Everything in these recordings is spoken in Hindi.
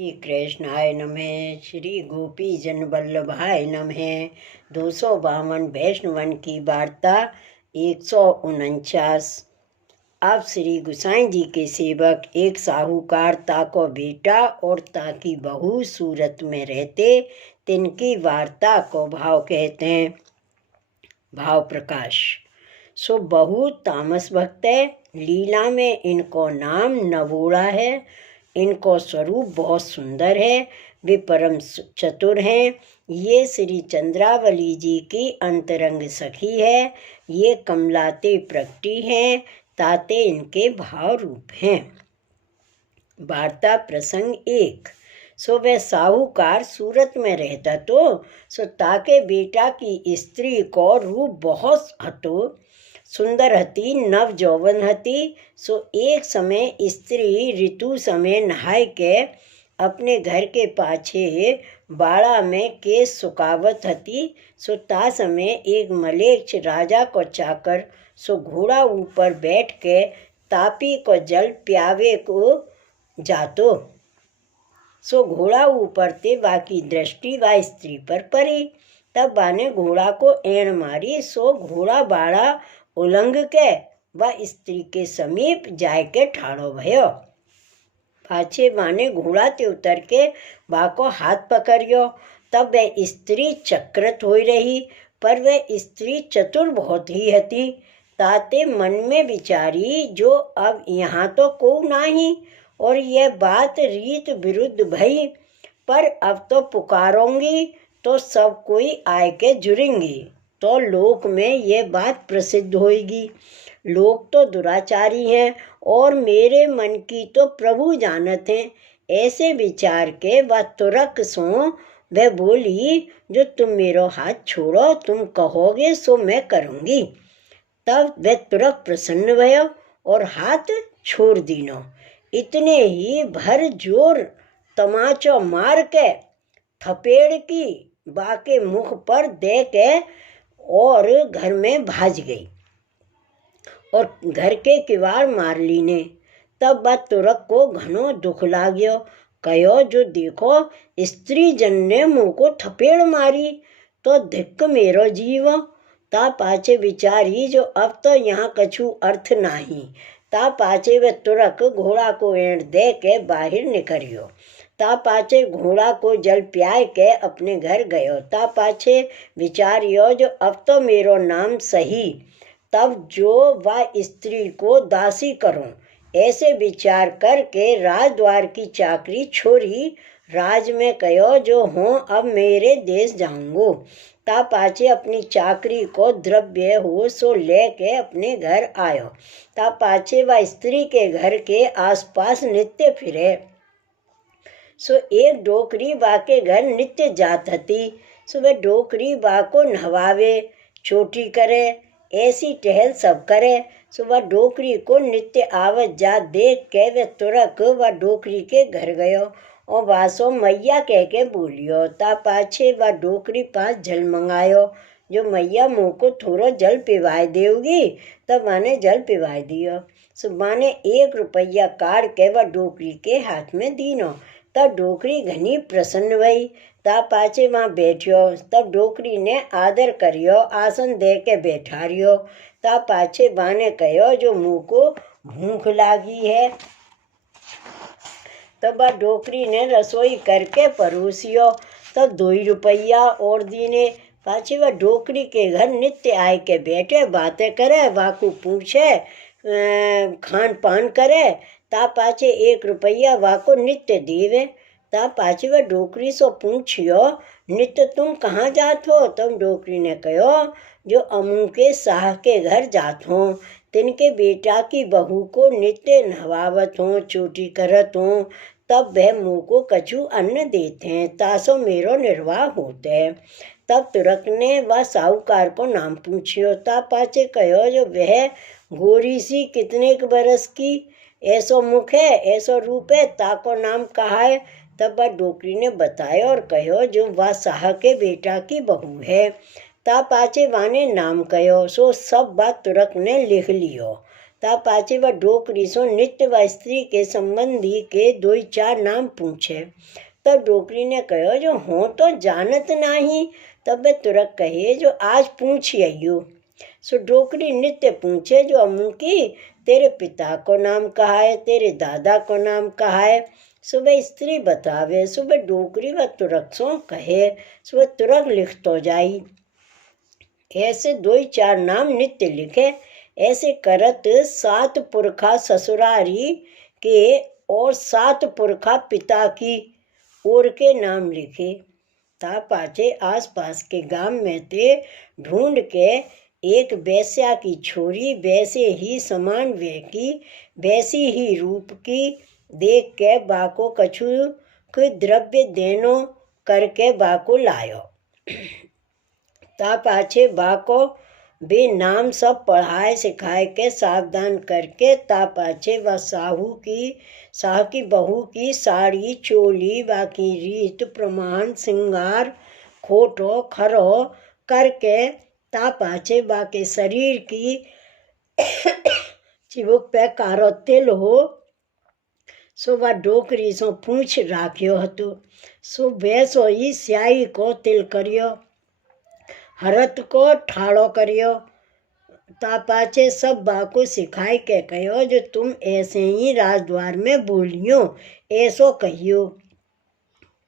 श्री कृष्णाय नमः। श्री गोपी जन वल्लभाय नमः। 252 वैष्णवन की वार्ता 149। अब श्री गुसाई जी के सेवक एक साहूकार ता को बेटा और ता की बहू सूरत में रहते, तिनकी वार्ता को भाव कहते हैं। भाव प्रकाश। सो बहू तामस भक्त है, लीला में इनको नाम नवोड़ा है। इनको स्वरूप बहुत सुंदर है, वे परम चतुर हैं। ये श्री चंद्रावली जी की अंतरंग सखी है। ये कमलाते प्रकटी हैं, ताते इनके भाव रूप हैं। वार्ता प्रसंग 1। सो वह साहूकार सूरत में रहता तो सो ताके बेटा की स्त्री को रूप बहुत हतो, सुंदर हती, नव जौवन हती। सो एक समय स्त्री ऋतु समय नहाय के अपने घर के पाछे बाड़ा में केस सुकावत हती। सो ता समय एक मलेच्छ राजा को चाकर सो घोड़ा ऊपर बैठ के तापी को जल प्यावे को जातो। सो घोड़ा ऊपर ते बाकी दृष्टि व स्त्री पर पड़ी। तब बाने घोड़ा को एण मारी। सो घोड़ा बाड़ा उलंघ के व स्त्री के समीप जाय के ठाड़ो भयो। पाछे बाने घोड़ा ते उतर के बा को हाथ पकड़ियो। तब वह स्त्री चक्रत हो रही, पर वह स्त्री चतुर बहुत ही हती। ताते मन में विचारी, जो अब यहाँ तो को नाही और यह बात रीत विरुद्ध भई, पर अब तो पुकारोंगी तो सब कोई आय के जुड़ेंगी, तो लोक में ये बात प्रसिद्ध होएगी। लोग तो दुराचारी हैं और मेरे मन की तो प्रभु जानत हैं। ऐसे विचार के वह तुरक सो वह बोली, जो तुम मेरो हाथ छोड़ो, तुम कहोगे सो मैं करूँगी। तब वह तुरक प्रसन्न भयो और हाथ छोड़ दीनो। इतने ही भर जोर तमाचो मार के थपेड़ की बाके मुख पर दे के और घर में भाज गई और घर के किवाड़ मार ली ने। तब वह तुरक को घनो दुख लाग्यो। कहो, जो देखो स्त्री जन ने मुँह को थपेड़ मारी, तो धिक्क मेरो जीव। ता पाचे विचारी, जो अब तो यहाँ कछु अर्थ नाही। ता पाचे वे तुरक घोड़ा को एंड दे के बाहर निकलियो। ता पाचे घोड़ा को जल प्याय के अपने घर गयो। ता पाछे विचारियो, जो अब तो मेरो नाम सही, तब जो वह स्त्री को दासी करूं। ऐसे विचार करके राजद्वार की चाकरी छोड़ी, राज में कहो, जो हों अब मेरे देश जाऊंगो। ता पाचे अपनी चाकरी को द्रव्य हो सो लेके अपने घर आयो। ता पाचे वह स्त्री के घर के आसपास नित्य फिरे। सो एक डोकरी बा के घर नित्य जात हती। सो वह डोकरी बा को नहवावे, चोटी करे, ऐसी टहल सब करे। सो वह डोकरी को नित्य आवत जात देख के वे तुरक वह डोकरी के घर गयो और वासो मैया कह के बोलियो। ता पाछे वह डोकरी पास जल मंगायो, जो मैया मुँह को थोड़ो जल पिवाए देवगी। तब माने जल पिवाए दियो। सो माने 1 रुपया काट के वह डोकरी के हाथ में दीनो। तब डोकरी घनी प्रसन्न भई। ता पाचे वहाँ बैठियो। तब डोकरी ने आदर करियो, आसन दे के बैठारियो। ता पाछे बाने कहो, जो मुँह को भूख लागी है। तब वह डोकरी ने रसोई करके परोसियो। तब 2 रुपया और दीने। पाछे वह डोकरी के घर नित्य आए के बैठे, बातें करे, वाकू पूछे, खान पान करे। ता पाछे 1 रुपया वाको नित्य देवे। ता पाछे वह डोकरी सो पूछियो, नित्य तुम कहाँ जात हो। तब डोकरी ने कहो, जो अमू के साह के घर जात हो, तिनके बेटा की बहू को नित्य नहवावत हो, चोटी करत हो। तब वह मुँह को कछु अन्न देते हैं, तासो मेरो निर्वाह होते है। तब तुरक ने वह साहूकार को नाम पूछियो। ता पाचे कहो, जो वह गोरी सी कितने बरस की, ऐसो मुख है, ऐसो रूप है, ताको नाम कहा है। तब वह डोकरी ने बताया और कहो, जो वह साह के बेटा की बहू है। ता पाचे वाने नाम कहो। सो सब बात तुरक ने लिख लियो। ता पाचे वह डोकरी सो नित्य व स्त्री के संबंधी के 2-4 नाम पूछे। तब डोकरी ने कहो जो हो तो जानत नाही। तब वे तुरक कहे जो आज पूछ अयो। सो डोकरी नित्य पूछे जो अम्मू की तेरे पिता को नाम कहा है, तेरे दादा को नाम कहा है। सुबह स्त्री बतावे, सुबह डोकरी व तुरक सो कहे, सुबह तुरक लिख तो जाई। ऐसे 2-4 नाम नित्य लिखे। ऐसे करत 7 पुरखा ससुरारी के और 7 पुरखा पिता की ओर के नाम लिखे। ता पाचे आसपास के गांव में थे ढूंढ के एक वेश्या की छोरी, वैसे ही समान वे की, वैसी ही रूप की देख के बाको कछु द्रव्य देनो करके बाको लायो। ता पाछे बाको बे नाम सब पढ़ाए सिखाए के सावधान करके ता पाछे व साहू की बहू की साड़ी चोली बाकी रीत प्रमाण सिंगार खोटो खरो करके ता पाछे बाके शरीर की चिबुक पे कारो तिल हो सो वह डोकरी सो पूछ राख्यो हतो। सो वैसो ही स्याही को तिल करियो, हरत को ठाड़ो करियो। ता पाछे सब बाको सिखाई के कहो जो तुम ऐसे ही राजद्वार में बोलियो, ऐसो कहियो।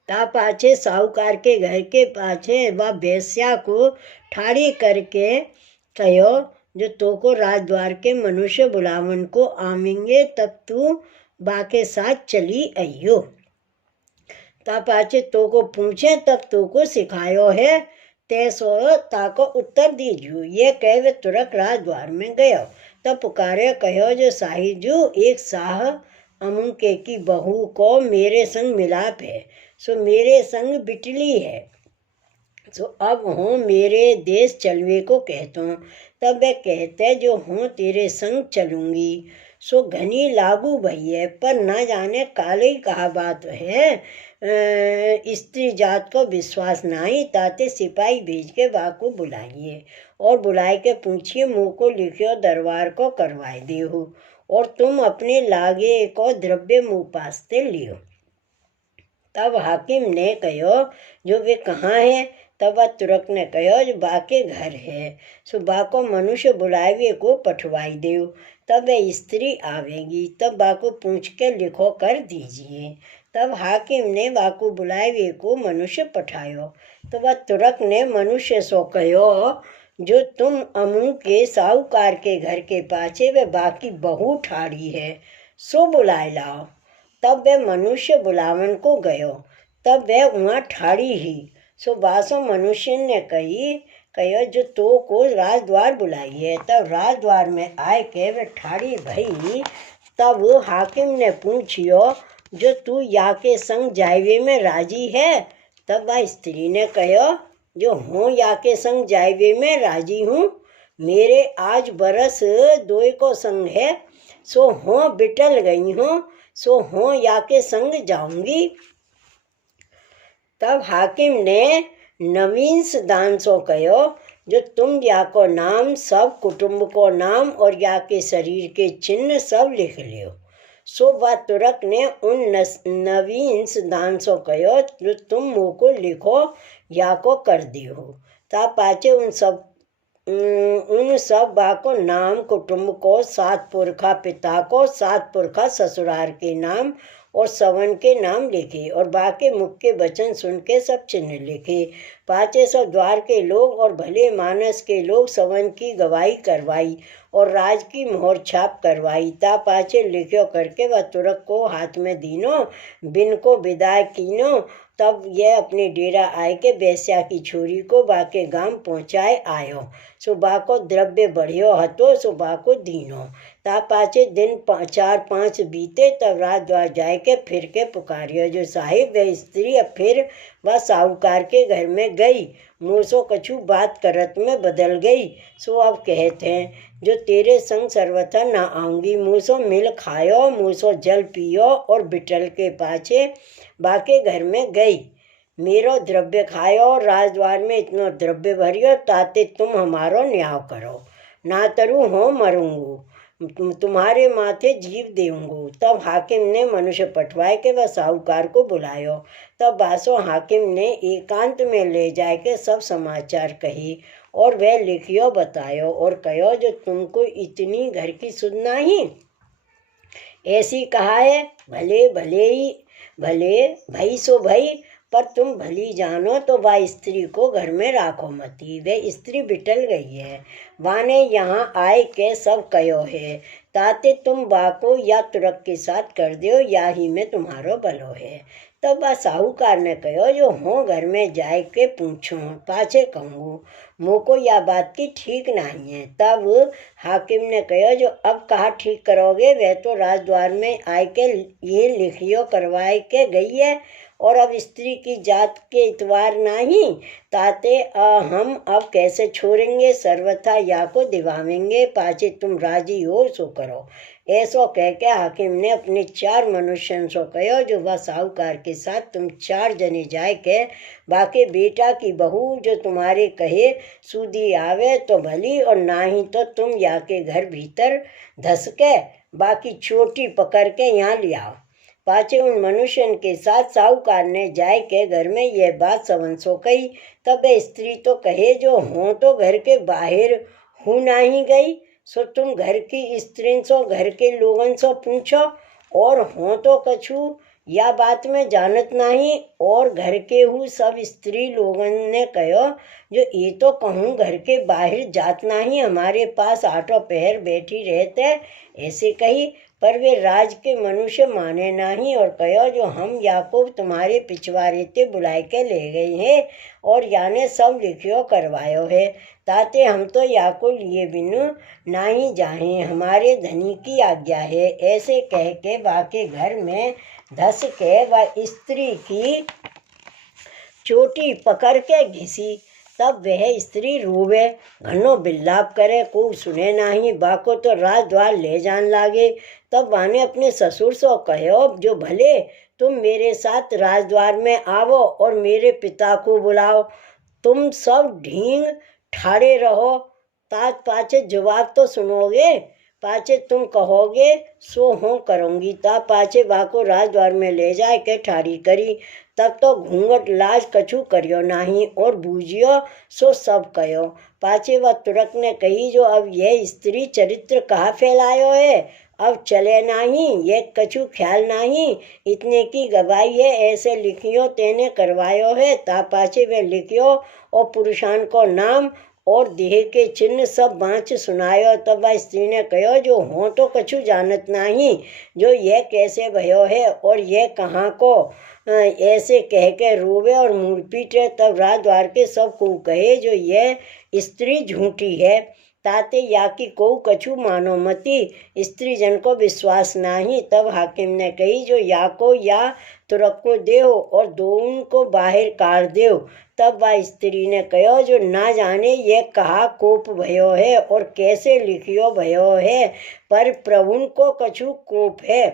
ता पाछे साहूकार के घर के पाछे वह वेश्या को ठाड़ी करके कहो जो तो को राजद्वार के मनुष्य बुलावन को आवेंगे, तब तू बाके साथ चली अइयो। ता पाछे तो को पूछे तब तो को सिखायो है, तैसो ताको उत्तर दीजियो। ये कह वे तुरक राजद्वार में गयो। तब पुकारे कहो जो साहिजू एक साह अमुके की बहू को मेरे संग मिलाप है, सो मेरे संग बिटली है, सो अब हो मेरे देश चलवे को कहता हूँ। तब वे कहते जो हूँ तेरे संग चलूँगी। सो घनी लागू भई है, पर न जाने काले ही कहा बात है। स्त्री जात को विश्वास नहीं, ताते सिपाही भेज के बाको बुलाइए और बुलाए के पूछिए मुँह को लिखियो दरबार को करवाए देहु, और तुम अपने लागे को द्रव्य मुँह पासते लियो। तब हाकिम ने कहो जो वे कहाँ है। तब वह तुरक ने कहो जो बाके घर है, सो बाको मनुष्य बुलावे को पठवाई देव। तब वह स्त्री आवेगी, तब बाको पूछ के लिखो कर दीजिए। तब हाकिम ने बाको बुलावे को मनुष्य पठायो। तो वह तुरक ने मनुष्य सो कहो जो तुम अमू के साहूकार के घर के पाछे वे बाकी बहू ठाड़ी है, सो बुलाए लाओ। तब वह मनुष्य बुलावन को गयो। तब वह वहाँ ठाड़ी ही। सो बासो मनुष्य ने कहो जो तो को राजद्वार बुलाइए। तब राजद्वार में आए के वे ठाड़ी भई। तब हाकिम ने पूछियो जो तू या के संग जायवे में राजी है। तब वह स्त्री ने कहो जो हूँ या के संग जायवे में राजी हूँ, मेरे आज बरस 2 को संग है, सो हो बिटल गई हूँ, सो हो या के संग जाऊंगी। तब हाकिम ने नवींस दान सो कहो जो तुम या को नाम सब कुटुंब को नाम और या के शरीर के चिन्ह सब लिख लियो। सो वह तुरक ने उन नवींस दान सो कहो जो तुम मुँह को लिखो या को कर दियो। ता पाचे उन सब बाको नाम कुटुंब को 7 पुरखा पिता को 7 पुरखा ससुराल के नाम और सवन के नाम लिखे और बाके मुख के वचन सुन के सब चिन्ह लिखे। पाचे सब द्वार के लोग और भले मानस के लोग सवन की गवाही करवाई और राज की मोहर छाप करवाई। ता पाचे लिखो करके वह तुरक को हाथ में दीनो, बिन को विदाई कीनो। तब यह अपने डेरा आए के वेश्या की छोरी को बाके गांव पहुँचाए आयो। सो बाको द्रव्य बढ़ियो हतो, सो बाको दीनो। ता पाचे दिन 4-5 बीते। तब राजद्वार जाए के फिर के पुकारियो जो साहिब वह स्त्री अब फिर वह साहूकार के घर में गई, मुँह सो कछु बात करत में बदल गई। सो अब कहते हैं जो तेरे संग सर्वथा ना आऊँगी। मुँह सो मिल खायो, मुँह सो जल पियो और बिटल के पाछे बाके घर में गई। मेरो द्रव्य खायो, राजद्वार में इतना द्रव्य भरियो, ताते तुम हमारो न्याय करो, ना तरु हो मरूंगू। तुम्हारे माथे जीव देऊंगो। तब हाकिम ने मनुष्य पठवाए के वह साहूकार को बुलायो। तब बासो हाकिम ने एकांत में ले जाए के सब समाचार कही और वह लिखियो बतायो और कहो जो तुमको इतनी घर की सुध नहीं ऐसी कहा है। भले भले ही भले भई सो भई, पर तुम भली जानो तो वह स्त्री को घर में राखो मती। वह स्त्री बिटल गई है, वाने यहाँ आए के सब कयो है। ताते तुम बाको या तुरक के साथ कर दो, या ही में तुम्हारो भलो है। तब वह साहूकार ने कहो जो हो घर में जाए के पूछो, पाछे कहूँ मोको या बात की ठीक नहीं है। तब हाकिम ने कहो जो अब कहा ठीक करोगे, वह तो राजद्वार में आए के ये लिखियो करवाए के गई है और अब स्त्री की जात के इतवार नहीं। ताते हम अब कैसे छोड़ेंगे, सर्वथा या को दिवावेंगे, पाछे तुम राजी हो सो करो। ऐसो कह के हाकिम ने अपने 4 मनुष्यों से कहो जो वह साहूकार के साथ तुम 4 जने जाए के बाकी बेटा की बहू जो तुम्हारे कहे सूदी आवे तो भली, और ना ही तो तुम या के घर भीतर धस के बाकी चोटी पकड़ के यहाँ ले आओ। पाछे उन मनुष्यन के साथ साहूकार ने जाए के घर में यह बात सवन सो कही। तब स्त्री तो कहे जो हो तो घर के बाहर हूँ नहीं गई, सो तुम घर की स्त्री सो घर के लोगन सो पूछो, और हो तो कछु या बात में जानत नहीं। और घर के हूँ सब स्त्री लोगन ने कहो जो ये तो कहूँ घर के बाहर जात नहीं, हमारे पास आठों पहर बैठी रहते ऐसे कही। पर वे राज के मनुष्य माने नहीं और कहो जो हम याकूब तुम्हारे पिछवाड़े ते बुलाए के ले गए हैं और याने सब लिखियो करवायो है। ताते हम तो याको लिए बिनु नहीं जाए, हमारे धनी की आज्ञा है। ऐसे कह के वाके घर में धस के वह स्त्री की चोटी पकड़ के घिसी। तब वह स्त्री रोवे, घनो बिल्लाप करे, को सुने नहीं। बाको तो राजद्वार ले जान लागे। तब वाने अपने ससुर से कहो जो भले तुम मेरे साथ राजद्वार में आवो और मेरे पिता को बुलाओ। तुम सब ढींग ठाड़े रहो, तात पाछे जवाब तो सुनोगे, पाछे तुम कहोगे सो हो करूँगी। ता पाछे बाको राजद्वार में ले जाए के ठाड़ी करी। तब तो घूंघट लाज कछु करियो नहीं और बूझियो सो सब कहो। पाछे वह तुरक ने कही जो अब यह स्त्री चरित्र कहाँ फैलायो है, अब चले नहीं, ये कछु ख्याल नहीं, इतने की गवाही है, ऐसे लिखियो तेने करवायो है। ता पाछे वे लिखियो और पुरुषान को नाम और देह के चिन्ह सब बाँच सुनायो। तब वह स्त्री ने कहो जो हो तो कछु जानत नहीं, जो यह कैसे भयो है और यह कहाँ को। ऐसे कह के रोवे और मुड़ पीटे। तब राजद्वार के सब को कहे जो यह स्त्री झूठी है। ताते या की को कछु मानो मती, स्त्री जन को विश्वास नहीं। तब हाकिम ने कही जो या को या तुरक को देव और दोन को बाहर काट देव। तब वह स्त्री ने कहो जो ना जाने ये कहा कोप भयो है और कैसे लिखियो भयो है, पर प्रभु को कछु कोप है।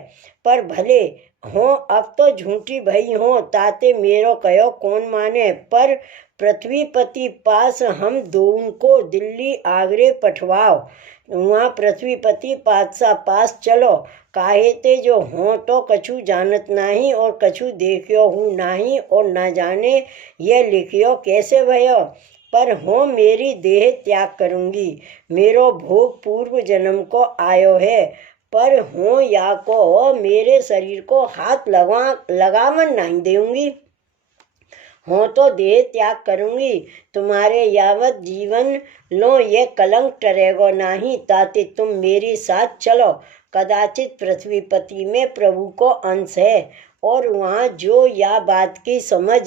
पर भले हो अब तो झूठी भई हो, ताते मेरो कहो कौन माने। पर पृथ्वीपति पास हम दोनों को दिल्ली आगरे पठवाओ, वहाँ पृथ्वीपति पातशाह पास चलो। काहे ते जो हो तो कछु जानत नहीं और कछु देखियो हूँ नहीं और न जाने ये लिखियो कैसे भयो। पर हो मेरी देह त्याग करूँगी, मेरो भोग पूर्व जन्म को आयो है। पर हो या को मेरे शरीर को हाथ लगावन नहीं देऊँगी, हो तो देह त्याग करूँगी। तुम्हारे यावत जीवन लो ये कलंक टरेगो नहीं, ताते तुम मेरे साथ चलो। कदाचित पृथ्वीपति में प्रभु को अंश है और वहाँ जो या बात की समझ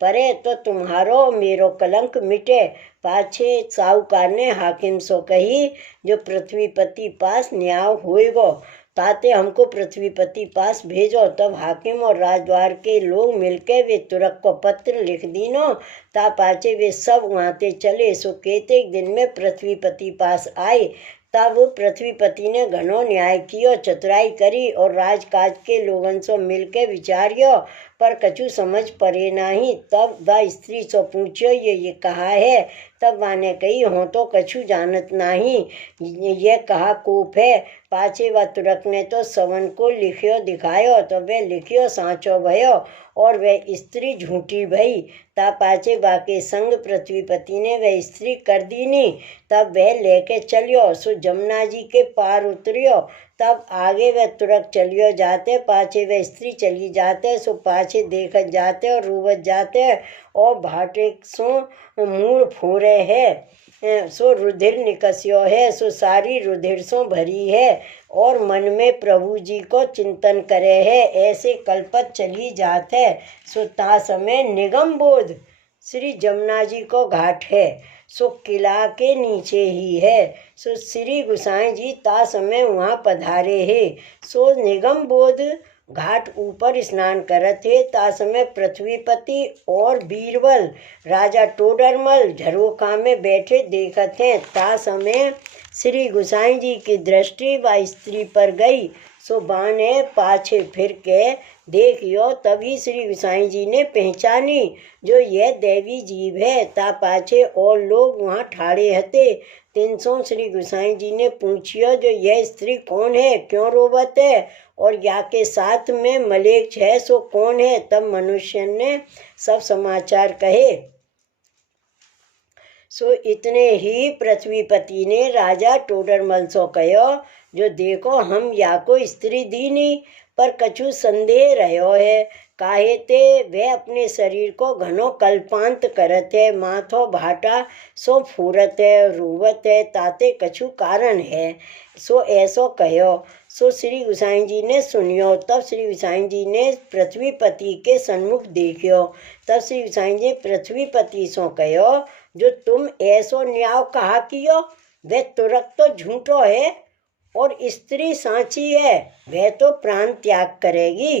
परे तो तुम्हारो मेरो कलंक मिटे। पाछे साहूकार ने हाकिम सो कही जो पृथ्वीपति पास न्याय होएगो, ताते हमको पृथ्वीपति पास भेजो। तब हाकिम और राजद्वार के लोग मिलके वे तुरक को पत्र लिख दीनो। ता पाछे वे सब वहाँते चले। सो केतेक दिन में पृथ्वीपति पास आए। तब पृथ्वीपति ने घनो न्याय कियो, चतुराई करी और राजकाज के लोगन सो मिलके विचारियो। पर कछु समझ परे नाही। तब वह स्त्री सो पूछियो ये कहा है। तब वाने कही हो तो कछु जानत नाही। ये कहा कोप है। पाछे वह तुरक ने तो सवन को लिखियो दिखायो तो वे लिखियो साँचो भयो और वह स्त्री झूठी भई। ता पाछे बाके संग पृथ्वीपति ने वह स्त्री कर दीनी। तब वह लेके चलियो सो जमुना जी के पार उतरियो। तब आगे वह तुरक चलियो जाते, पाछे वह स्त्री चली जाते। सो पाछे देखत जाते और रूबत जाते और भाटे सो मूड़ फोरे है। सो रुधिर निकसियो है। सो सारी रुधिर सो भरी है और मन में प्रभु जी को चिंतन करे है। ऐसे कल्पत चली जात है। सो ता समय निगम बोध श्री जमुना जी को घाट है। सो किला के नीचे ही है। सो श्री गुसाई जी ता समय वहाँ पधारे है। सो निगम बोध घाट ऊपर स्नान करत है। ता समय पृथ्वीपति और बीरबल राजा टोडरमल झरोखा में बैठे देखत हैं। ता समय श्री गुसाई जी की दृष्टि व स्त्री पर गई। सो बाने पाछे फिर के देखियो। तभी श्री गुसाई जी ने पहचानी जो यह देवी जीव है। ता पाछे और लोग वहाँ ठाड़े हते। 300 श्री गुसाई जी ने पूछियो जो यह स्त्री कौन है, क्यों रोवत है और या के साथ में मलेच्छ है सो कौन है। तब मनुष्य ने सब समाचार कहे। सो इतने ही पृथ्वीपति ने राजा टोडरमल सो कहो जो देखो हम या को स्त्री दीनी पर कछु संदेह रहो है। काहे ते वे अपने शरीर को घनो कल्पांत करत है। माथो भाटा सो फूरत है, रोवत है, ताते कछु कारण है। सो ऐसो कहो। सो श्री गुसाई जी ने सुनियो। तब श्री गुसाई जी ने पृथ्वीपति के सन्मुख देखियो। तब श्री गुसाई जी पृथ्वीपति सो कहो जो तुम ऐसो न्याय कहा कियो। वह तुरक तो झूठो है और स्त्री सांची है। वह तो प्राण त्याग करेगी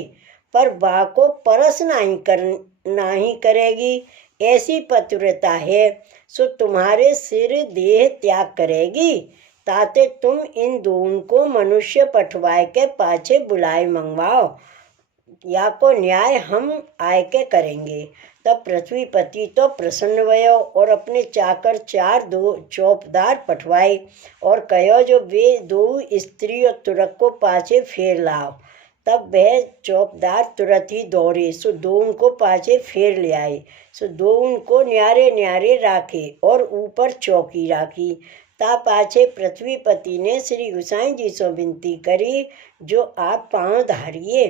पर बा को परस नहीं करेगी। ऐसी पतिव्रता है सो तुम्हारे सिर देह त्याग करेगी। ताते तुम इन दोनों को मनुष्य पठवाए के पाछे बुलाए मंगवाओ या को न्याय हम आय के करेंगे। तब पृथ्वीपति तो प्रसन्न भयो और अपने चाकर 4 चौपदार पठवाए और कहो जो वे 2 स्त्री और तुरक को पाछे फेर लाओ। तब वह चौपदार तुरंत ही दौड़े। सो 2 उनको पाछे फेर ले आए। सो 2 उनको न्यारे न्यारे राखे और ऊपर चौकी राखी। ता पाछे पृथ्वीपति ने श्री गुसाई जी से विनती करी जो आप पाँव धारिए।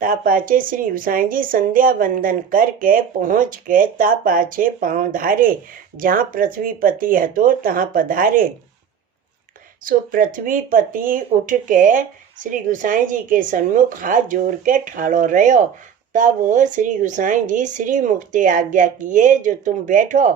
ता पाछे श्री गुसाई जी संध्या वंदन करके पहुँच के ता पाछे पाँव धारे। जहाँ पृथ्वीपति हतो तहाँ पधारे। सो पृथ्वीपति उठ के श्री गुसाई जी के सन्मुख हाथ जोड़ के ठाड़ो रहो। तब श्री गुसाई जी श्री मुक्ति आज्ञा किए जो तुम बैठो।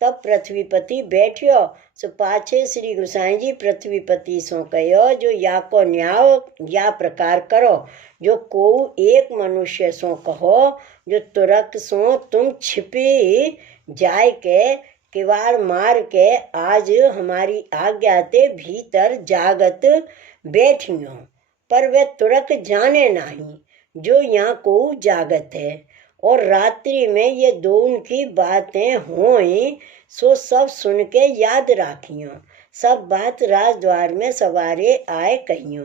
तब पृथ्वीपति बैठियो। सो पाछे श्री गुसाई जी पृथ्वीपति सो कहो जो या को न्याय या प्रकार करो जो को एक मनुष्य सो कहो जो तुरक सो तुम छिपी जाय के किवाड़ मार के आज हमारी आज्ञा ते भीतर जागत बैठियो। पर वे तुरक जाने नहीं जो यहाँ को जागत है और रात्रि में ये 2 उनकी बातें होई। सो सब सुन के याद राखियो। सब बात राजद्वार में सवारे आए कहियो।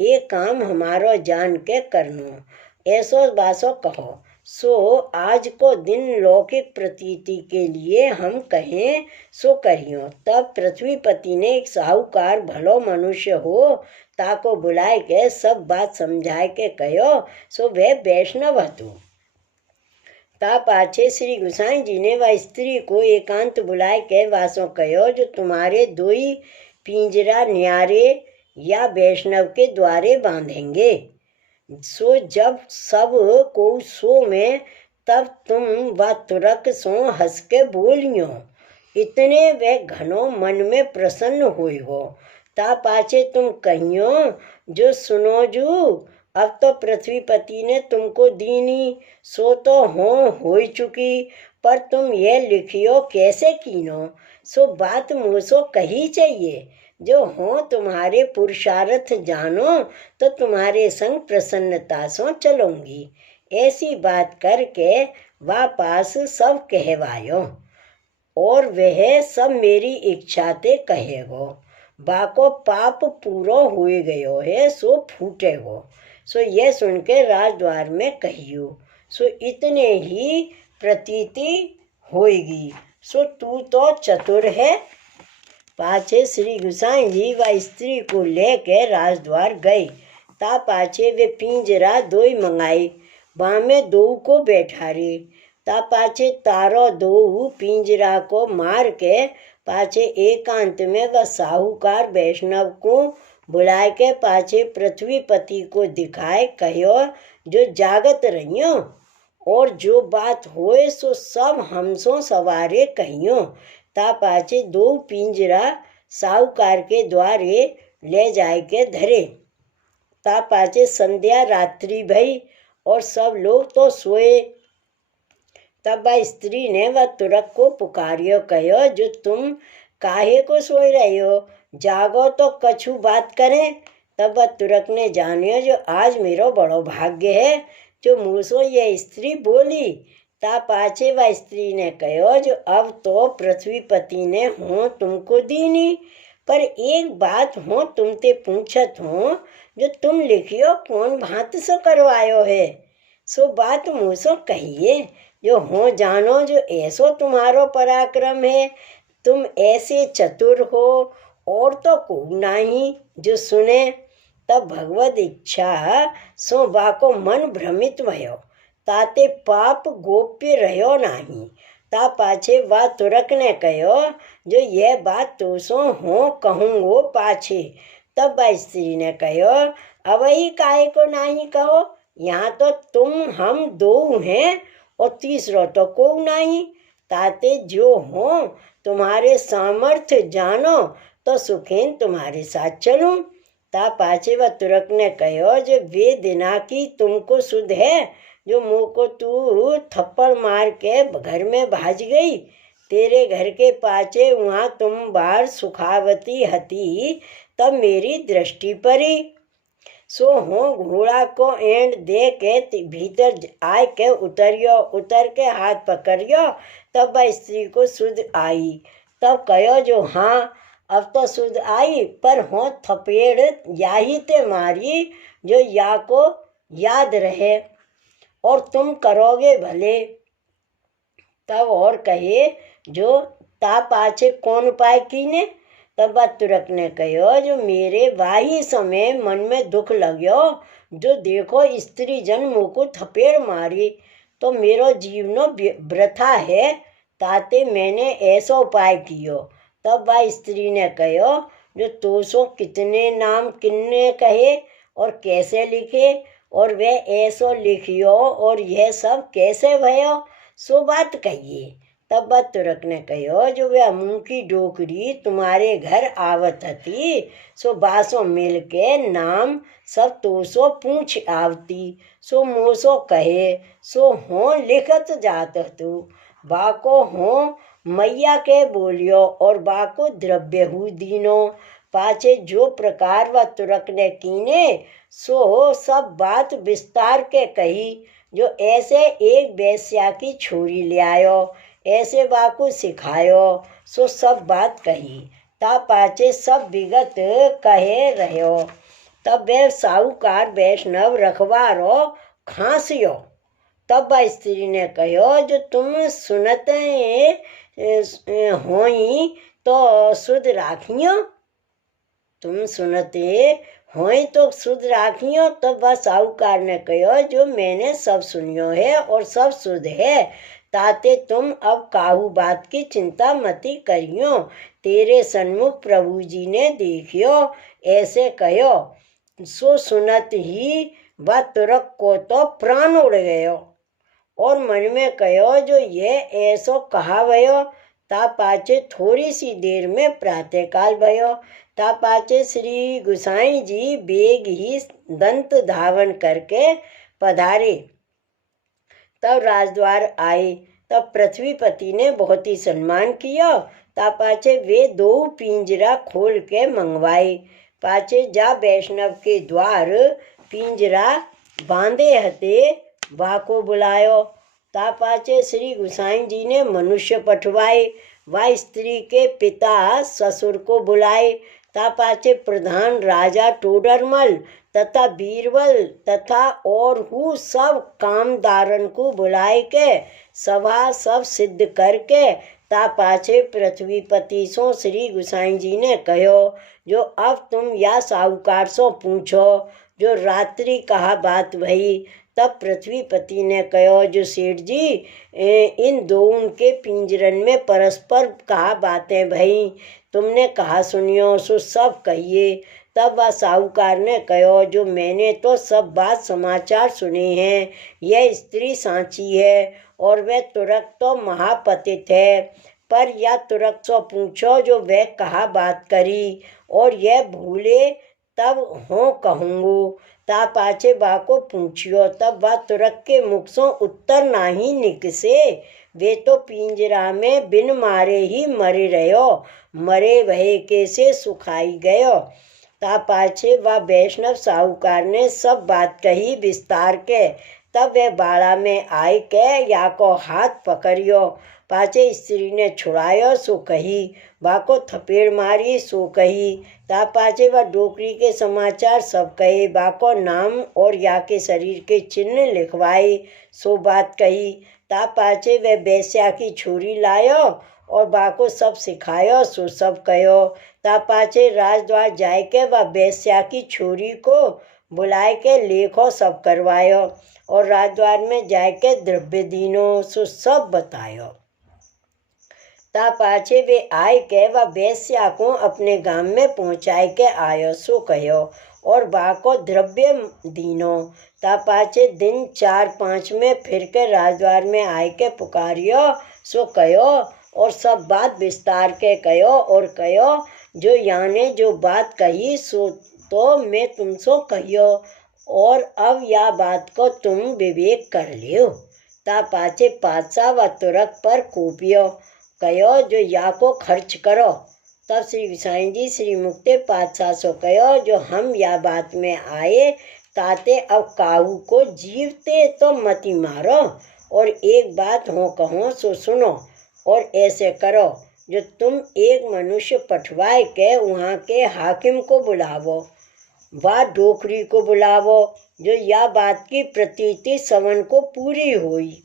एक काम हमारो जान के करनो ऐसो बासो कहो। सो आज को दिन लौकिक प्रतीति के लिए हम कहें सो कहियो। तब पृथ्वीपति ने एक साहूकार भलो मनुष्य हो ताको बुलाए के सब बात समझाए के कहो। सो वह वैष्णव हतु। ता पाछे श्री गुसाई जी ने वह स्त्री को एकांत बुलाए के वासों कहो जो तुम्हारे 2 ही पिंजरा न्यारे या वैष्णव के द्वारे बांधेंगे। सो जब सब को सो में तब तुम व तुरक सो हंस के बोलियो। इतने वे घनो मन में प्रसन्न हुई हो। ता पाछे तुम कहियो जो सुनो जू अब तो पृथ्वीपति ने तुमको दीनी सो तो हो चुकी पर तुम ये लिखियो कैसे कीनो। सो बात मुझसो कही चाहिए जो हो तुम्हारे पुरुषार्थ जानो तो तुम्हारे संग प्रसन्नता सो चलूंगी। ऐसी बात करके वापस सब कहवायो और वह सब मेरी इच्छा ते कहेगो। बाको पाप पूरो हुए गयो है सो फूटेगो। सो ये सुन के राजद्वार में कहियो। सो इतने ही प्रतीति होएगी। सो तू तो चतुर है। पाछे श्री गुसाई जी व स्त्री को लेके राजद्वार गए। ता पाछे वे पिंजरा दोई मंगाई, बामे दो को बैठारे। ता पाछे तारो दो पिंजरा को मार के पाछे एकांत में वह साहूकार वैष्णव को बुलाए के पाछे पृथ्वीपति को दिखाए कहो जो जागत रहियो और जो बात होए सो सब हमसो सवारे कहियो। ता पाछे दो पिंजरा साहूकार के द्वारे ले जाए के धरे। ता पाछे संध्या रात्रि भई और सब लोग तो सोए। तब वह स्त्री ने वह तुरक को पुकारियो कहो जो तुम काहे को सोए रहे हो, जागो तो कछु बात करें। तब वह तुरक ने जानियो जो आज मेरो बड़ो भाग्य है जो मुँह सो ये स्त्री बोली। ता पाछे वह स्त्री ने कहो जो अब तो पृथ्वीपति ने हो तुमको दीनी, पर एक बात हो तुमते पूछत हो जो तुम लिखियो कौन भांत सो करवायो है। सो बात मुँह सो कहिए जो हो जानो जो ऐसो तुम्हारो पराक्रम है, तुम ऐसे चतुर हो और तो को नहीं जो सुने। तब भगवत इच्छा सो बाको मन भ्रमित भयो, ताते पाप गोप्य रहो नहीं। ता पाछे वा तुरक ने कहो जो यह बात तो सो हो कहूँगो पाछे। तब वह स्त्री ने कहो अवई काहे को नहीं कहो, यहाँ तो तुम हम दो हैं और तीसरो तो को नहीं। ताते जो हो तुम्हारे सामर्थ्य जानो तो सुखेन तुम्हारे साथ चलूं। ता पाछे वह तुरक ने कहो जो वे दिना की तुमको सुध है जो मुँह को तू थप्पड़ मार के घर में भाज गई। तेरे घर के पाछे वहाँ तुम बार सुखावती हती तब मेरी दृष्टि पड़ी। सो हो घोड़ा को एंड दे के भीतर आए के उतरियो, उतर के हाथ पकड़ियो। तब वह स्त्री को सुध आई। तब कहो जो हाँ अब तो सुध आई, पर हो थपेड़ याही ते मारी जो या को याद रहे और तुम करोगे भले। तब और कहे जो ता पाछे कौन उपाय कीने। तब वह तुरक ने कहो जो मेरे वाही समय मन में दुख लग्यो जो देखो स्त्री जन मुँह को थपेड़ मारी तो मेरो जीवनो वृथा है, ताते मैंने ऐसा उपाय कियो। तब वह स्त्री ने कहो जो तो सो कितने नाम किन्ने कहे और कैसे लिखे और वे ऐसो लिखियो और यह सब कैसे भयो, सो बात कहिए। तब वह तुरक ने कहो जो वह मुँह की डोकरी तुम्हारे घर आवत हती सो बासो मिल के नाम सब तो सो पूछ आवती, सो मोसो कहे सो हो लिखत जात तू। बाको हो मैया के बोलियो और बाको द्रव्य हु दीनो। पाछे जो प्रकार वह तुरक ने कीने सो सब बात विस्तार के कही जो ऐसे एक बेस्या की छोरी ले आयो, ऐसे बाको सिखायो। सो सब बात कही। ता पाछे सब विगत कहे रहो। तब वे साहूकार वैष्णव रखवारो खांसियो। तब वह स्त्री ने कहो जो तुम सुनते होई तो सुध राखियो, तुम सुनते होई तो सुध राखियो। तब वह साहूकार ने कहो जो मैंने सब सुनियो है और सब सुध है, ताते तुम अब काहू बात की चिंता मती करियो। तेरे सन्मुख प्रभु जी ने देखियो ऐसे कहो। सो सुनत ही वह तुरक को तो प्राण उड़ गयो और मन में कहो जो ये ऐसो कहा भयो। ता पाछे थोड़ी सी देर में प्रातःकाल भयो। ता पाछे श्री गुसाई जी बेग ही दंत धावन करके पधारे। तब राजद्वार आए। तब पृथ्वीपति ने बहुत ही सम्मान किया। ता पाछे वे दो पिंजरा खोल के मंगवाए। पाछे जा वैष्णव के द्वार पिंजरा बांधे हते बा को बुलायो। ता पाछे श्री गुसाई जी ने मनुष्य पठवाए। वह स्त्री के पिता ससुर को बुलाए। ता पाछे प्रधान राजा टोडरमल तथा बीरबल तथा और हु सब कामदारन को बुलाए के सभा सब सिद्ध करके ता पाछे पृथ्वीपति सो श्री गुसाई जी ने कहो, जो अब तुम या साहूकार सो पूछो जो रात्रि कहा बात भई। तब पृथ्वीपति ने कहो, जो सेठ जी इन दोनों के पिंजरन में परस्पर कहा बातें भई, तुमने कहा सुनियो सो सब कहिए। तब वह साहूकार ने कहो, जो मैंने तो सब बात समाचार सुने हैं। यह स्त्री सांची है और वह तुरक तो महापतित है, पर यह तुरक सो पूछो जो वह कहा बात करी, और यह भूले तब हो कहूँगो। ता पाछे बा को पूछियो। तब वह तुरक के मुख सो उत्तर नाही निकसे। वे तो पिंजरा में बिन मारे ही मरे रहो, मरे वहे के से सुखाई गयो। ता पाछे वह वैष्णव साहूकार ने सब बात कही विस्तार के। तब वह बाड़ा में आए के या को हाथ पकड़ियो। पाछे स्त्री ने छुड़ायो सो कही, बाको थपेड़ मारी सो कही। ता पाछे वह डोकरी के समाचार सब कहे, बाको नाम और या के शरीर के चिन्ह लिखवाए सो बात कही। ता पाछे वह बेस्या की छुरी लायो और बाको सब सिखायो सो सब कहो। ता पाछे राजद्वार जाए के वह बेस्या की छोरी को बुलाए के लेखो सब करवायो, और राजद्वार में जाए के द्रव्य दीनो सो सब बतायो। ता पाछे वे आए के वह बेस्या को अपने गांव में पहुँचाए के आयो सो कहो, और बा को द्रव्य दीनो। ता पाछे दिन 4-5 में फिर के राजद्वार में आए के पुकारियो सो कहो, और सब बात विस्तार के कहो, और कहो जो याने जो बात कही सो तो मैं तुमसो कहियो, और अब या बात को तुम विवेक कर लियो। ता पाछे पातशाह व तुरक पर कोपियो, कहो जो या को खर्च करो। तब श्री गुसाई जी श्री मुक्ते पातशाह सो कहो, जो हम या बात में आए ताते अब काहू को जीवते तो मती मारो, और एक बात हो कहो सो सुनो, और ऐसे करो जो तुम एक मनुष्य पठवाए के वहाँ के हाकिम को बुलावो, व डोकरी को बुलावो, जो या बात की प्रतीति सवन को पूरी हुई,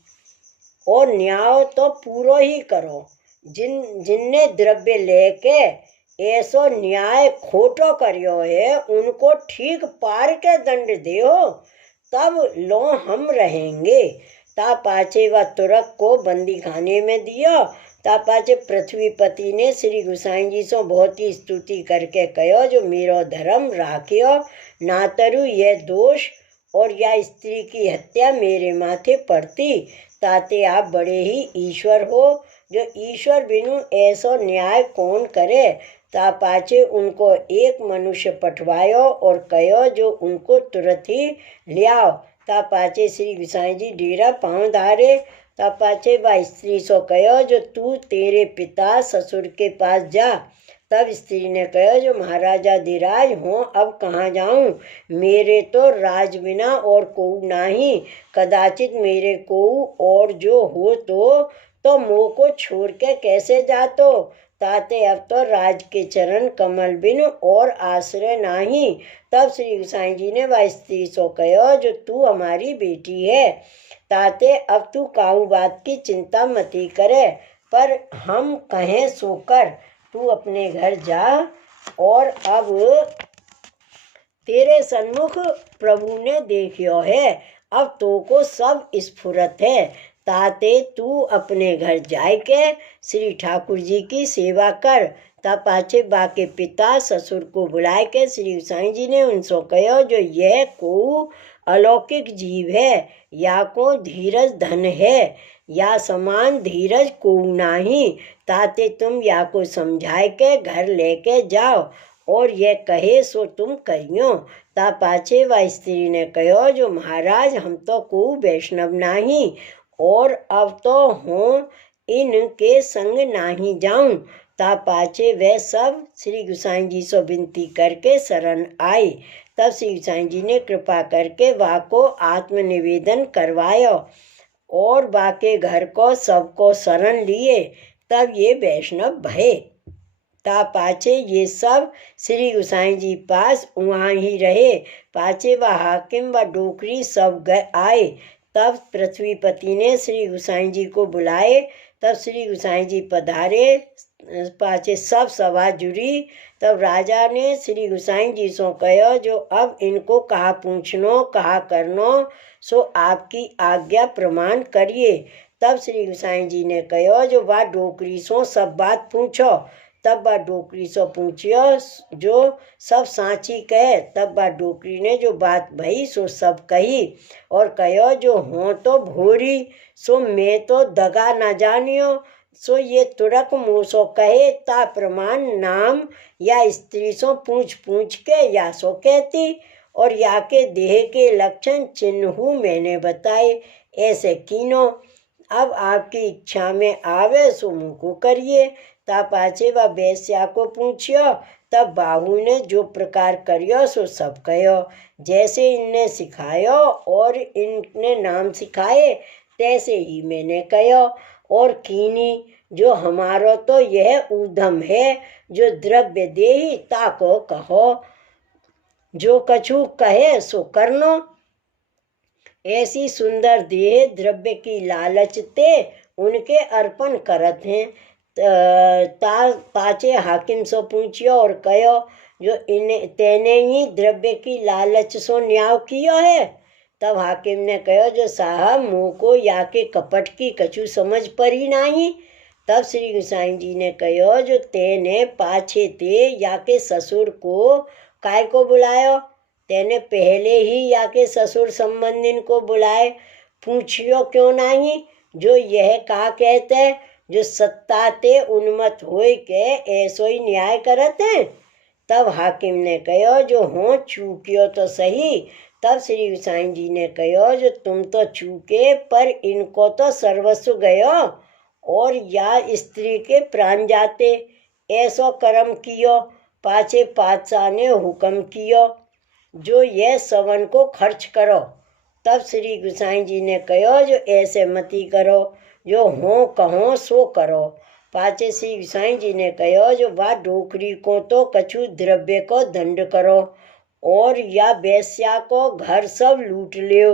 और न्याय तो पूरो ही करो। जिनने द्रव्य लेके ऐसो न्याय खोटो करियो है, उनको ठीक पार के दंड देओ, तब लो हम रहेंगे। ता पाछे व तुरक को बंदी खाने में दियो। ता पाछे पृथ्वीपति ने श्री गुसाई जी सो बहुत ही स्तुति करके कहो, जो मेरो धर्म राखियो, ना तरु यह दोष और या स्त्री की हत्या मेरे माथे पड़ती, ताते आप बड़े ही ईश्वर हो, जो ईश्वर बिनु ऐसो न्याय कौन करे। ता पाछे उनको एक मनुष्य पठवायो और कहो जो उनको तुरंत ही लियाओ। ता पाछे श्री गुसाई जी डेरा पाँव धारे। ता पाछे वह स्त्री सो कहो, जो तू तेरे पिता ससुर के पास जा। तब स्त्री ने कहा, जो महाराजा धीराज हो, अब कहाँ जाऊँ, मेरे तो राज बिना और कोऊ नाही, कदाचित मेरे कोऊ और जो हो तो मोह को छोड़ के कैसे जातो, ताते अब तो राज के चरण कमल बिन और आश्रय नाही। तब श्री गुसाई जी ने वह स्त्री सो कहो, जो तू हमारी बेटी है, ताते अब तू काऊ बात की चिंता मती करे, पर हम कहें सोकर तू अपने घर जा, और अब तेरे सन्मुख प्रभु ने देखियो है, अब तो को सब स्फुरत है, ताते तू अपने घर जाए के श्री ठाकुर जी की सेवा कर। ता पाछे बाके पिता ससुर को बुलाए के श्री गुसाई जी ने उनसे कहो, जो यह को अलौकिक जीव है, या को धीरज धन है, या समान धीरज को नाही, ताते तुम या को समझाए के घर लेके जाओ, और यह कहे सो तुम करियो। ता पाछे वह स्त्री ने कहो, जो महाराज हम तो को वैष्णव नाही, और अब तो हूँ इनके संग नाही जाऊं। ता पाछे वह सब श्री गुसाई जी से विनती करके शरण आई। तब श्री गोसाई जी ने कृपा करके वा को आत्मनिवेदन करवायो और बा के घर को सबको शरण लिए। तब ये वैष्णव भये। ता पाचे ये सब श्री गोसाई जी पास वहाँ ही रहे। पाचे व हाकिम व डोकरी सब आए। तब पृथ्वीपति ने श्री गोसाई जी को बुलाए। तब श्री गोसाई जी पधारे। पाचे सब सभा जुड़ी। तब राजा ने श्री गोसाई जी सो कहो जो अब इनको कहा पूछनो कहा करनो सो आपकी आज्ञा प्रमाण करिए। तब श्री गोसाई जी ने कहो जो वह डोकरी सो सब बात पूछो। तब वह डोकरी सो पूछियो जो सब सांची कहे। तब वह डोकरी ने जो बात भई सो सब कही और कहो जो हो तो भोरी सो मैं तो दगा न जानियो सो ये तुरक मुँह सो कहे ता प्रमाण नाम या स्त्री सो पूछ पूछ के या सो कहती और या के देह के लक्षण चिन्हू मैंने बताए ऐसे कीनो। अब आपकी इच्छा में आवे सो मुँह को करिए। ता पाचे व बेस्या को पूछियो। तब बाहू ने जो प्रकार करियो सो सब कहो जैसे इनने सिखायो और इनने नाम सिखाए तैसे ही मैंने कहो और कीनी जो हमारो तो यह उद्यम है जो द्रव्य देही ताको कहो जो कछु कहे सो करनो। ऐसी सुंदर देह द्रव्य की लालच ते उनके अर्पण करत हैं। पाचे हाकिम सो पूछियो और कहो जो इन्हें तेने ही द्रव्य की लालच सो न्याय कियो है। तब हाकिम ने कहो जो साहब मुँह को या के कपट की कछु समझ पड़ी नहीं। तब श्री गोसाई जी ने कहो जो तेने पाछे ते या के ससुर को काय को बुलायो। तेने पहले ही या के ससुर संबंधिन को बुलाए पूछियो क्यों नहीं जो यह का कहते जो सत्ता ते उन्मत्त होय के ऐसो ही न्याय करत हैं। तब हाकिम ने कहो जो हो चूकियो तो सही। तब श्री गोसाई जी ने कहो जो तुम तो चूके पर इनको तो सर्वस्व गयो और या स्त्री के प्राण जाते ऐसो कर्म कियो। पाछे पातशाह ने हुक्म कियो जो यह सवन को खर्च करो। तब श्री गोसाई जी ने कहो जो ऐसे मती करो जो हो कहो सो करो। पाचे श्री गोसाई जी ने कहो जो वह डोकरी को तो कछु द्रव्य को दंड करो और या बेस्या को घर सब लूट लियो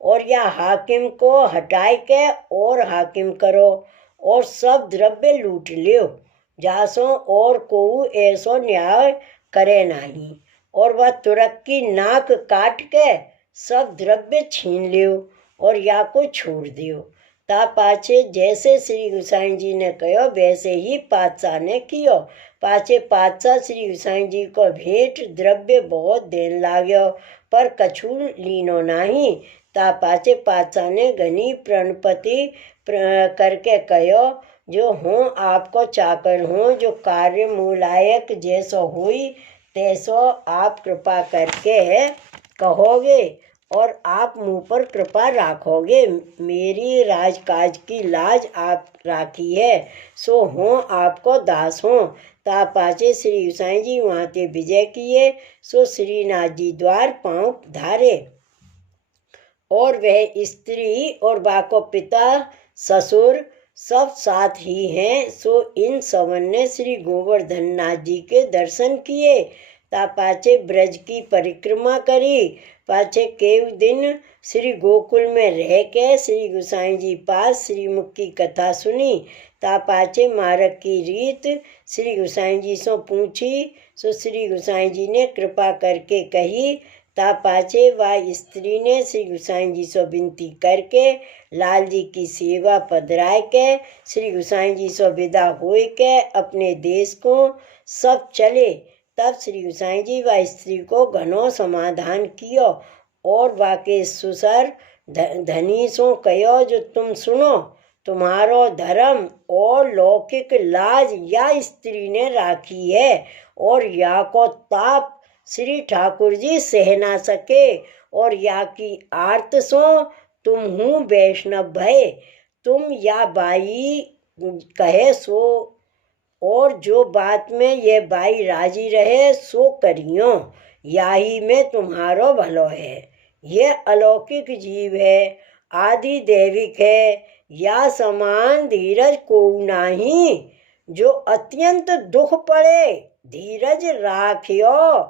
और या हाकिम को हटाए के और हाकिम करो और सब द्रव्य लूट लियो जासो और को ऐसो न्याय करे नहीं और वह तुरक की नाक काट के सब द्रव्य छीन लियो और या को छोड़ दियो। ता पाछे जैसे श्री गोसाई जी ने कहो वैसे ही पातशाह ने कियो। पाछे पातशाह श्री गोसाई जी को भेंट द्रव्य बहुत देन लाग्यो पर कछु लीनो नहीं। ता पाछे पातशाह ने घनी प्रणपति करके कहो जो हो आपको चाकर हो जो कार्य मूलायक जैसो हुई तैसो आप कृपा करके कहोगे और आप मुँह पर कृपा राखोगे। मेरी राजकाज की लाज आप राखी है सो हो आपको दास हो। ता पाचे श्री गोसाई जी वहाँ ते विजय किए सो श्रीनाथ जी द्वार पाँव धारे और वह स्त्री और बाको पिता ससुर सब साथ ही हैं। सो इन सवन ने श्री गोवर्धन नाथ जी के दर्शन किए। ता पाचे ब्रज की परिक्रमा करी। पाछे केव दिन श्री गोकुल में रह के श्री गोसाई जी पास श्रीमुख की कथा सुनी। ता पाछे मार्ग की रीत श्री गोसाई जी से पूछी सो श्री गोसाई जी ने कृपा करके कही। ता पाछे वह स्त्री ने श्री गोसाई जी से विनती करके लाल जी की सेवा पधराए के श्री गोसाई जी से विदा होए के अपने देश को सब चले। तब श्री गोसाई जी वह स्त्री को घनो समाधान कियो और वाके सुसर धनी सो कहो जो तुम सुनो तुम्हारो धर्म और लौकिक लाज या स्त्री ने राखी है और या को ताप श्री ठाकुर जी सह ना सके और या की आर्त सो तुम हूँ वैष्णव भय तुम या बाई कहे सो और जो बात में ये बाई राजी रहे सो करियो। याही में तुम्हारो भलो है। ये अलौकिक जीव है, आदि दैविक है, या समान धीरज को नाही। जो अत्यंत दुख पड़े धीरज राख्यो,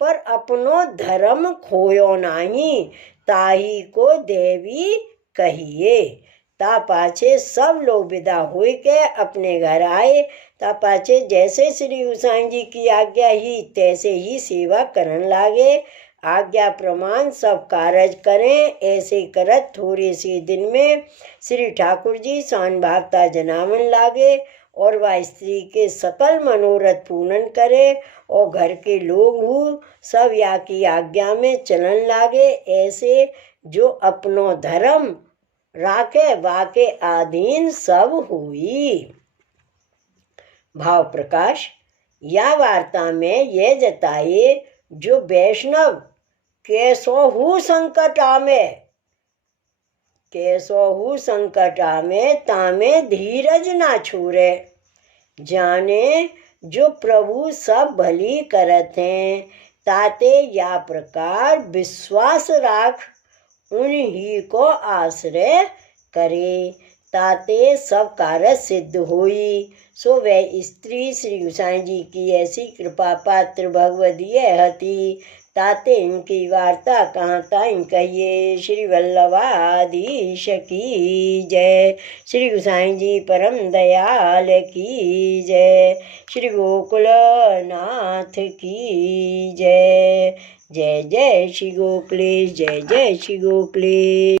पर अपनो धर्म खोयो नाही। ताही को देवी कहिए। ता पाछे सब लोग विदा हुई के अपने घर आए। ता पाछे जैसे श्री गोसाई जी की आज्ञा ही तैसे ही सेवा करन लागे। आज्ञा प्रमाण सब कारज करें। ऐसे करत थोड़े से दिन में श्री ठाकुर जी शान भावता जनावन लागे और वह स्त्री के सकल मनोरथ पूर्ण करे और घर के लोग हु सब या की आज्ञा में चलन लागे। ऐसे जो अपनो धर्म राखे वाके आधीन सब हुई। भाव प्रकाश। या वार्ता में यह जताए जो वैष्णव कैसोहु संकट आमे तामे धीरज ना छूरे। जाने जो प्रभु सब भली करत हैं, ताते या प्रकार विश्वास राख उन्हीं को आश्रय करे, ताते सब कार्य सिद्ध होई। सो वह स्त्री श्री गोसाई जी की ऐसी कृपा पात्र भगवदीय हती। ताते इनकी वार्ता कहाँ ताई कहिए। श्री वल्लभाधीश की जय। श्री गोसाई जी परम दयाल की जय। श्री गोकुलनाथ की जय। जय जय श्री गोकुलेश, जय जय श्री गोकुलेश।